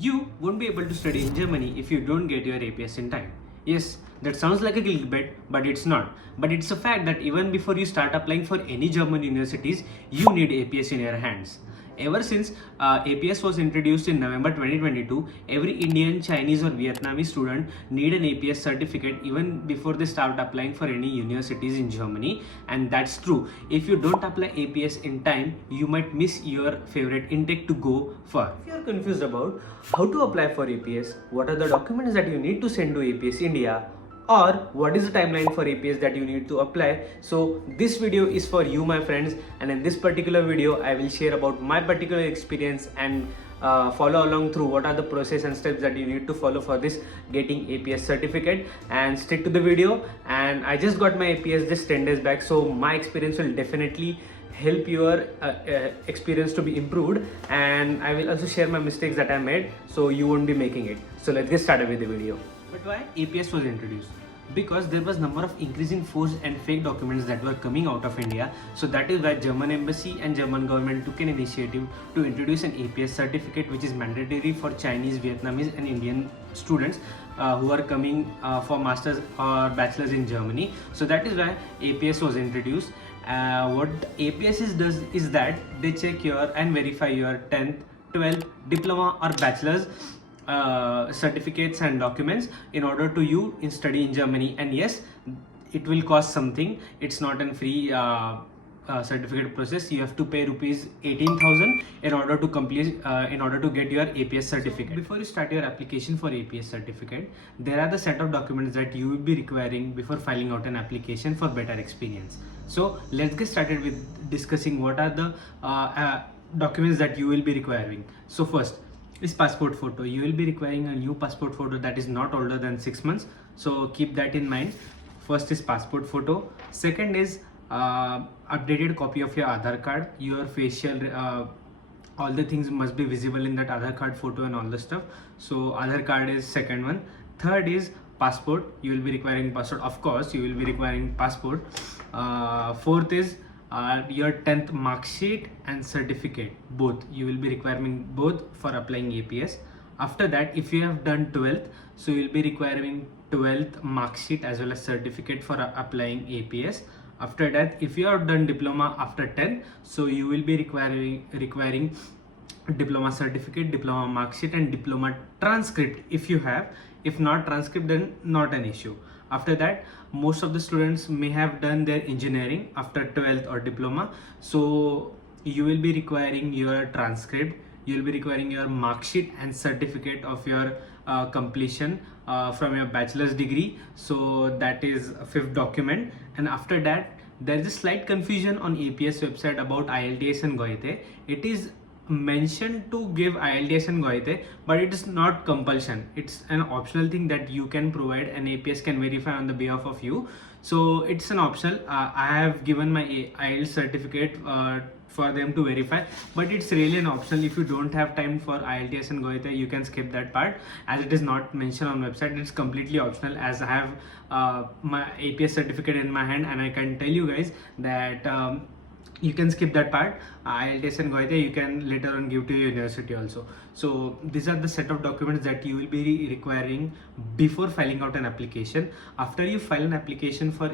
You won't be able to study in Germany if you don't get your APS in time. Yes, that sounds like a clickbait, but it's not. But it's a fact that even before you start applying for any German universities, you need APS in your hands. Ever since APS was introduced in November 2022, every Indian, Chinese or Vietnamese student need an APS certificate even before they start applying for any universities in Germany. And that's true. If you don't apply APS in time, you might miss your favorite intake to go for. If you are confused about how to apply for APS, what are the documents that you need to send to APS India, or what is the timeline for APS that you need to apply, so this video is for you, my friends. And in this particular video I will share about my particular experience and follow along through what are the process and steps that you need to follow for this getting APS certificate. And stick to the video. And I just got my APS just 10 days back, so my experience will definitely help your experience to be improved, and I will also share my mistakes that I made so you won't be making it. So let's get started with the video. But why APS was introduced? Because there was number of increasing forged and fake documents that were coming out of India. So that is why German embassy and German government took an initiative to introduce an APS certificate, which is mandatory for Chinese, Vietnamese and Indian students who are coming for masters or bachelors in Germany. So that is why APS was introduced. What APS does is that they check your and verify your 10th, 12th, diploma or bachelor's certificates and documents in order to you in study in Germany. And yes, it will cost something. It's not a free certificate process. You have to pay rupees 18,000 in order to complete in order to get your APS certificate. Before you start your application for APS certificate, there are the set of documents that you will be requiring before filing out an application for better experience. So let's get started with discussing what are the documents that you will be requiring. So first is passport photo. You will be requiring a new passport photo that is not older than 6 months, so keep that in mind. First is passport photo. Second is updated copy of your Aadhaar card. Your facial all the things must be visible in that Aadhaar card photo and all the stuff. So Aadhaar card is second one. Third is passport. You will be requiring passport, of course you will be requiring passport. Fourth is your 10th mark sheet and certificate, both you will be requiring both for applying APS. After that, if you have done 12th, so you will be requiring 12th mark sheet as well as certificate for applying APS. After that, if you have done diploma after 10, so you will be requiring diploma certificate, diploma mark sheet and diploma transcript if you have. If not transcript, then not an issue. After that, most of the students may have done their engineering after 12th or diploma, so you will be requiring your transcript, you will be requiring your mark sheet and certificate of your completion from your bachelor's degree. So that is a fifth document. And after that, there is a slight confusion on APS website about IELTS and GOITE. It is mentioned to give IELTS and GOITE, but it is not compulsion. It's an optional thing that you can provide and APS can verify on the behalf of you. So it's an optional. I have given my IELTS certificate for them to verify, but it's really an optional. If you don't have time for IELTS and GOITE, you can skip that part as it is not mentioned on website. It's completely optional, as I have my APS certificate in my hand and I can tell you guys that you can skip that part. IELTS and GOITE you can later on give to your university also. So these are the set of documents that you will be requiring before filing out an application. After you file an application for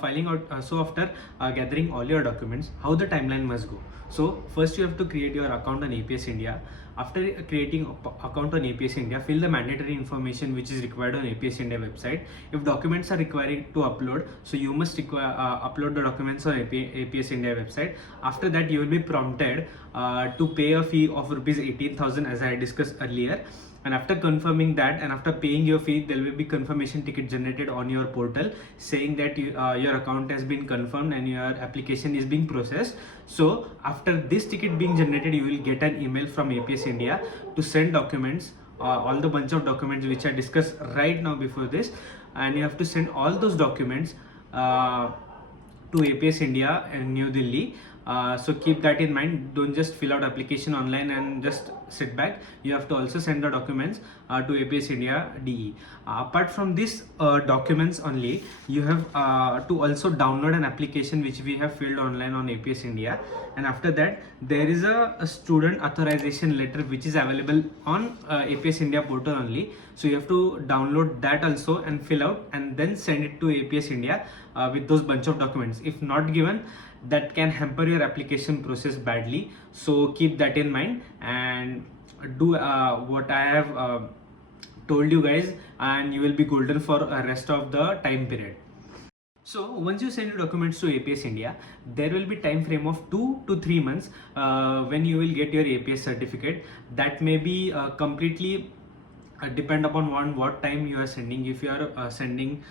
filing out, after gathering all your documents, how the timeline must go. So first you have to create your account on APS India. After creating account on APS India, fill the mandatory information which is required on APS India website. If documents are required to upload, so you must upload the documents on APS India website. After that, you will be prompted to pay a fee of rupees 18,000 as I discussed earlier. And after confirming that and after paying your fee, there will be confirmation ticket generated on your portal saying that your account has been confirmed and your application is being processed. So after this ticket being generated, you will get an email from APS India to send documents, all the bunch of documents which I discussed right now before this, and you have to send all those documents to APS India in New Delhi So keep that in mind. Don't just fill out application online and just sit back. You have to also send the documents to APS India DE. Apart from these documents only, you have to also download an application which we have filled online on APS India, and after that there is a student authorization letter which is available on APS India portal only. So you have to download that also and fill out and then send it to APS India with those bunch of documents. If not given, that can hamper your application process badly. So keep that in mind and do what I have told you guys, and you will be golden for rest of the time period. So once you send your documents to APS India, there will be time frame of 2 to 3 months when you will get your APS certificate. That may be completely depend upon what time you are sending. If you are sending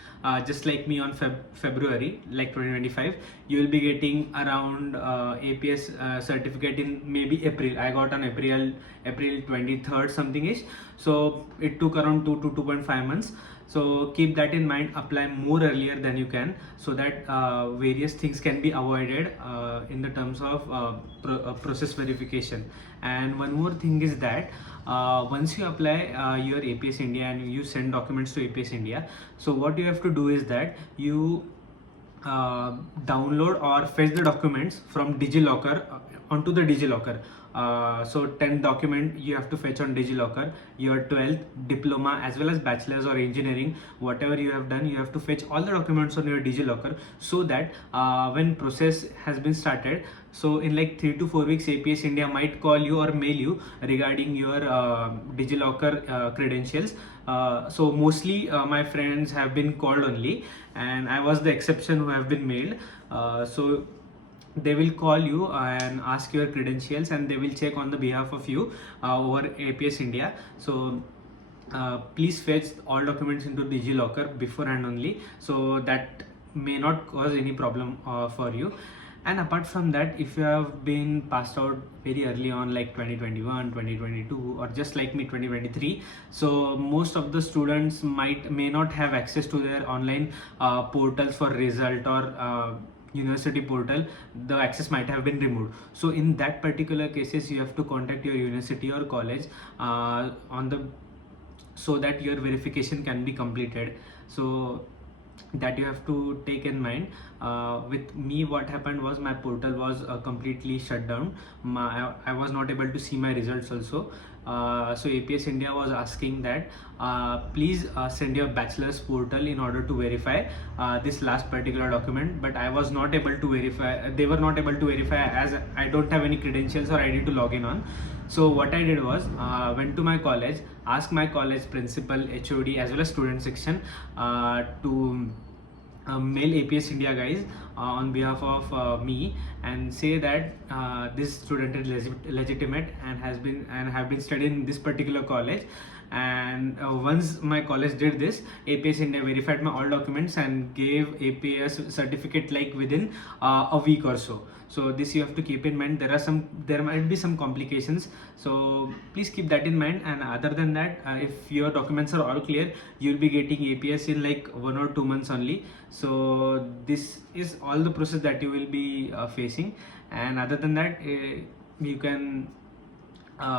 just like me on February like 2025, you will be getting around APS certificate in maybe April. I got on April 23rd something ish, so it took around 2 to 2.5 months. So keep that in mind, apply more earlier than you can, so that various things can be avoided in the terms of process verification. And one more thing is that once you apply your APS India and you send documents to APS India, so what you have to do is that you download or fetch the documents from DigiLocker onto the DigiLocker. So 10 document you have to fetch on DigiLocker, your 12th diploma as well as bachelor's or engineering, whatever you have done, you have to fetch all the documents on your DigiLocker, so that when process has been started, so in like 3 to 4 weeks APS India might call you or mail you regarding your DigiLocker credentials. So mostly my friends have been called only, and I was the exception who have been mailed. So they will call you and ask your credentials, and they will check on the behalf of you over APS India. So please fetch all documents into DigiLocker beforehand only, so that may not cause any problem for you. And apart from that, if you have been passed out very early on like 2021, 2022, or just like me 2023, so most of the students may not have access to their online portals for result or university portal. The access might have been removed. So in that particular cases, you have to contact your university or college so that your verification can be completed. So that you have to take in mind. With me, what happened was my portal was completely shut down. I was not able to see my results also. So APS India was asking that please send your bachelor's portal in order to verify this last particular document, but I was not able to verify. They were not able to verify as I don't have any credentials or ID to log in on. So what I did was went to my college, asked my college principal, HOD as well as student section to mail APS India guys on behalf of me, and say that this student is legitimate and have been studying in this particular college. And once my college did this, APS India verified my all documents and gave APS certificate like within a week or so. So this you have to keep in mind. There might be some complications, so please keep that in mind. And other than that, if your documents are all clear, you'll be getting APS in like 1 or 2 months only. So this is all the process that you will be facing. And other than that, you can